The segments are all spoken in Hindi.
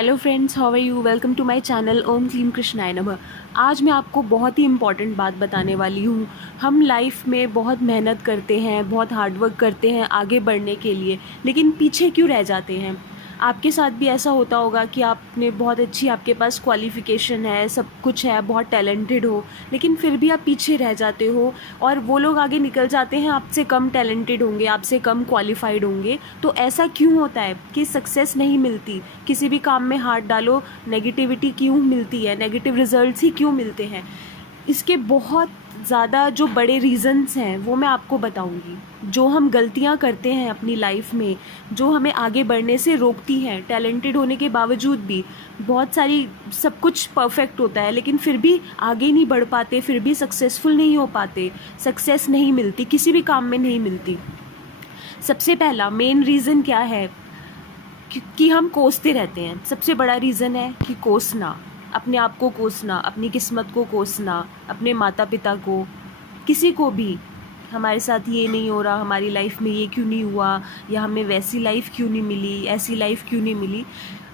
Hello friends, how are you. Welcome to my channel ओम क्लीम कृष्णाय नमः। आज मैं आपको बहुत ही इम्पॉर्टेंट बात बताने वाली हूँ। हम लाइफ में बहुत मेहनत करते हैं, बहुत हार्डवर्क करते हैं आगे बढ़ने के लिए, लेकिन पीछे क्यों रह जाते हैं। आपके साथ भी ऐसा होता होगा कि आपने बहुत अच्छी, आपके पास क्वालिफ़िकेशन है, सब कुछ है, बहुत टैलेंटेड हो, लेकिन फिर भी आप पीछे रह जाते हो और वो लोग आगे निकल जाते हैं, आपसे कम टैलेंटेड होंगे, आपसे कम क्वालिफाइड होंगे। तो ऐसा क्यों होता है कि सक्सेस नहीं मिलती। किसी भी काम में हाथ डालो, नेगेटिविटी क्यों मिलती है, नेगेटिव रिजल्ट्स ही क्यों मिलते हैं। इसके बहुत ज़्यादा जो बड़े रीज़न्स हैं वो मैं आपको बताऊंगी। जो हम गलतियां करते हैं अपनी लाइफ में, जो हमें आगे बढ़ने से रोकती हैं, टैलेंटेड होने के बावजूद भी बहुत सारी, सब कुछ परफेक्ट होता है लेकिन फिर भी आगे नहीं बढ़ पाते, फिर भी सक्सेसफुल नहीं हो पाते, सक्सेस नहीं मिलती, किसी भी काम में नहीं मिलती। सबसे पहला मेन रीज़न क्या है कि हम कोसते रहते हैं। सबसे बड़ा रीज़न है कि कोसना, अपने आप को कोसना, अपनी किस्मत को कोसना, अपने माता पिता को, किसी को भी। हमारे साथ ये नहीं हो रहा, हमारी लाइफ में ये क्यों नहीं हुआ, या हमें वैसी लाइफ क्यों नहीं मिली, ऐसी लाइफ क्यों नहीं मिली।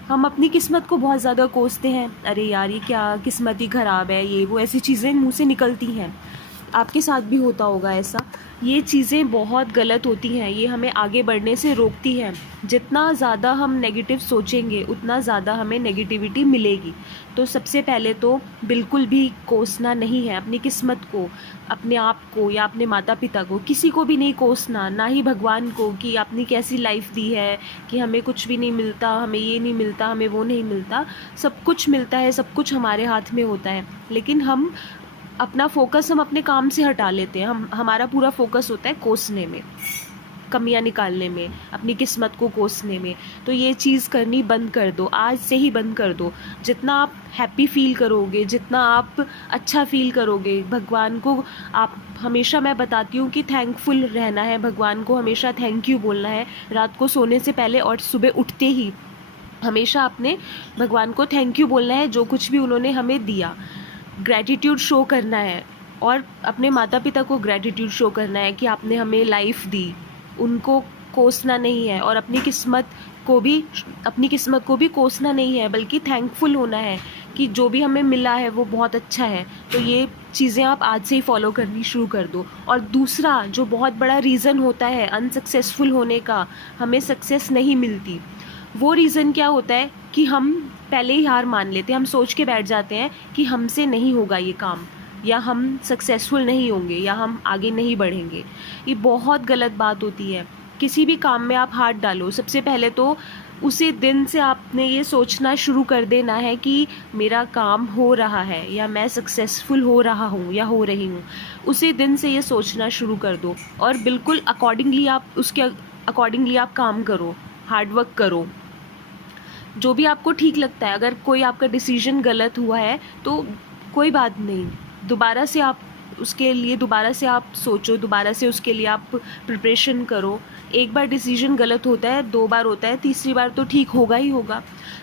हम अपनी किस्मत को बहुत ज़्यादा कोसते हैं। अरे यार, ये क्या किस्मत ही ख़राब है, ये वो, ऐसी चीज़ें मुंह से निकलती हैं। आपके साथ भी होता होगा ऐसा। ये चीज़ें बहुत गलत होती हैं, ये हमें आगे बढ़ने से रोकती हैं। जितना ज़्यादा हम नेगेटिव सोचेंगे उतना ज़्यादा हमें नेगेटिविटी मिलेगी। तो सबसे पहले तो बिल्कुल भी कोसना नहीं है अपनी किस्मत को, अपने आप को या अपने माता पिता को, किसी को भी नहीं कोसना, ना ही भगवान को कि आपने कैसी लाइफ दी है, कि हमें कुछ भी नहीं मिलता, हमें ये नहीं मिलता, हमें वो नहीं मिलता। सब कुछ मिलता है, सब कुछ हमारे हाथ में होता है, लेकिन हम अपना फोकस हम अपने काम से हटा लेते हैं। हमारा पूरा फोकस होता है कोसने में, कमियां निकालने में, अपनी किस्मत को कोसने में। तो ये चीज़ करनी बंद कर दो, आज से ही बंद कर दो। जितना आप हैप्पी फील करोगे, जितना आप अच्छा फील करोगे, भगवान को आप हमेशा, मैं बताती हूँ कि थैंकफुल रहना है, भगवान को हमेशा थैंक यू बोलना है। रात को सोने से पहले और सुबह उठते ही हमेशा अपने भगवान को थैंक यू बोलना है, जो कुछ भी उन्होंने हमें दिया। ग्रैटिट्यूड शो करना है और अपने माता पिता को ग्रैटिट्यूड शो करना है कि आपने हमें लाइफ दी। उनको कोसना नहीं है और अपनी किस्मत को भी कोसना नहीं है, बल्कि थैंकफुल होना है कि जो भी हमें मिला है वो बहुत अच्छा है। तो ये चीज़ें आप आज से ही फॉलो करनी शुरू कर दो। और दूसरा जो बहुत बड़ा रीज़न होता है अनसक्सेसफुल होने का, हमें सक्सेस नहीं मिलती, वो रीज़न क्या होता है कि हम पहले ही हार मान लेते हैं। हम सोच के बैठ जाते हैं कि हमसे नहीं होगा ये काम, या हम सक्सेसफुल नहीं होंगे, या हम आगे नहीं बढ़ेंगे। ये बहुत गलत बात होती है। किसी भी काम में आप हाथ डालो, सबसे पहले तो उसी दिन से आपने ये सोचना शुरू कर देना है कि मेरा काम हो रहा है, या मैं सक्सेसफुल हो रहा हूँ या हो रही हूँ। उसी दिन से ये सोचना शुरू कर दो और बिल्कुल उसके अकॉर्डिंगली आप काम करो, हार्डवर्क करो। जो भी आपको ठीक लगता है, अगर कोई आपका डिसीजन गलत हुआ है तो कोई बात नहीं, दोबारा से आप सोचो, दोबारा से उसके लिए आप प्रिपरेशन करो। एक बार डिसीजन गलत होता है, 2 बार होता है, तीसरी बार तो ठीक होगा ही होगा।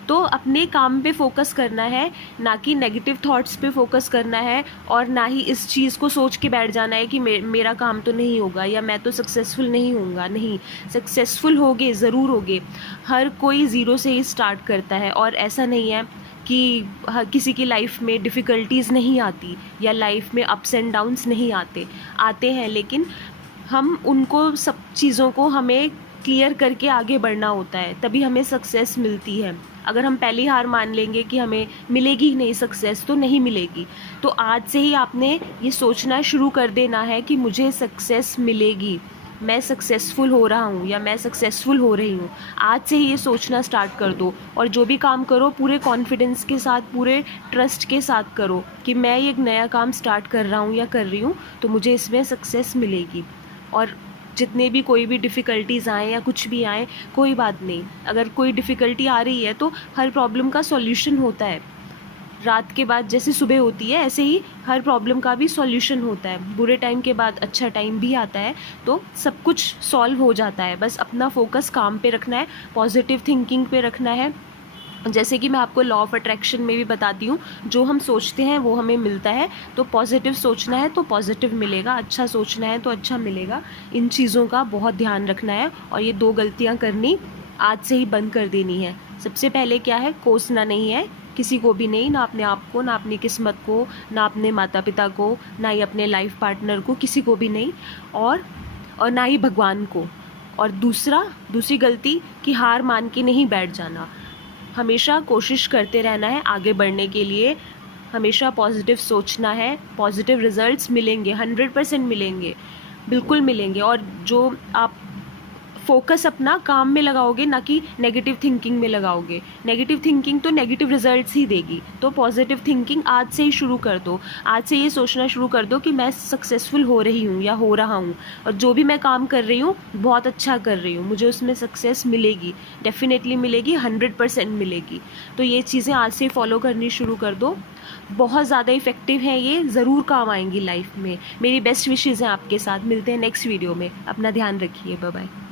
तो अपने काम पे फोकस करना है, ना कि नेगेटिव थॉट्स पे फोकस करना है, और ना ही इस चीज़ को सोच के बैठ जाना है कि मेरा काम तो नहीं होगा, या मैं तो सक्सेसफुल नहीं होऊंगा। नहीं, सक्सेसफुल होगे, ज़रूर होगे। हर कोई ज़ीरो से ही स्टार्ट करता है, और ऐसा नहीं है कि किसी की लाइफ में डिफ़िकल्टीज़ नहीं आती, या लाइफ में अप्स एंड डाउन्स नहीं आते हैं, लेकिन हम उनको, सब चीज़ों को हमें क्लियर करके आगे बढ़ना होता है, तभी हमें सक्सेस मिलती है। अगर हम पहली हार मान लेंगे कि हमें मिलेगी ही नहीं सक्सेस, तो नहीं मिलेगी। तो आज से ही आपने ये सोचना शुरू कर देना है कि मुझे सक्सेस मिलेगी, मैं सक्सेसफुल हो रहा हूँ या मैं सक्सेसफुल हो रही हूँ। आज से ही ये सोचना स्टार्ट कर दो, और जो भी काम करो पूरे कॉन्फिडेंस के साथ, पूरे ट्रस्ट के साथ करो कि मैं एक नया काम स्टार्ट कर रहा हूँ या कर रही हूँ, तो मुझे इसमें सक्सेस मिलेगी। और जितने भी कोई भी डिफ़िकल्टीज़ आएँ या कुछ भी आए, कोई बात नहीं। अगर कोई डिफ़िकल्टी आ रही है तो हर प्रॉब्लम का सॉल्यूशन होता है। रात के बाद जैसे सुबह होती है, ऐसे ही हर प्रॉब्लम का भी सॉल्यूशन होता है। बुरे टाइम के बाद अच्छा टाइम भी आता है, तो सब कुछ सॉल्व हो जाता है। बस अपना फोकस काम पे रखना है, पॉजिटिव थिंकिंग पे रखना है। जैसे कि मैं आपको लॉ ऑफ अट्रैक्शन में भी बताती हूँ, जो हम सोचते हैं वो हमें मिलता है। तो पॉजिटिव सोचना है तो पॉजिटिव मिलेगा, अच्छा सोचना है तो अच्छा मिलेगा। इन चीज़ों का बहुत ध्यान रखना है, और ये 2 गलतियाँ करनी आज से ही बंद कर देनी है। सबसे पहले क्या है, कोसना नहीं है किसी को भी नहीं, ना अपने आप को, ना अपनी किस्मत को, ना अपने माता पिता को, ना ही अपने लाइफ पार्टनर को, किसी को भी नहीं, और ना ही भगवान को। और दूसरी गलती कि हार मान के नहीं बैठ जाना, हमेशा कोशिश करते रहना है आगे बढ़ने के लिए, हमेशा पॉजिटिव सोचना है। पॉजिटिव रिजल्ट्स मिलेंगे, 100% मिलेंगे, बिल्कुल मिलेंगे। और जो आप फोकस अपना काम में लगाओगे, ना कि नेगेटिव थिंकिंग में लगाओगे। नेगेटिव थिंकिंग तो नेगेटिव रिजल्ट्स ही देगी। तो पॉजिटिव थिंकिंग आज से ही शुरू कर दो। आज से ये सोचना शुरू कर दो कि मैं सक्सेसफुल हो रही हूँ या हो रहा हूँ, और जो भी मैं काम कर रही हूँ बहुत अच्छा कर रही हूँ, मुझे उसमें सक्सेस मिलेगी, डेफिनेटली मिलेगी, 100% मिलेगी। तो ये चीज़ें आज से ही फॉलो करनी शुरू कर दो। बहुत ज़्यादा इफ़ेक्टिव हैं, ये ज़रूर काम आएंगी लाइफ में। मेरी बेस्ट विशेज़ हैं आपके साथ। मिलते हैं नेक्स्ट वीडियो में। अपना ध्यान रखिए। Bye bye.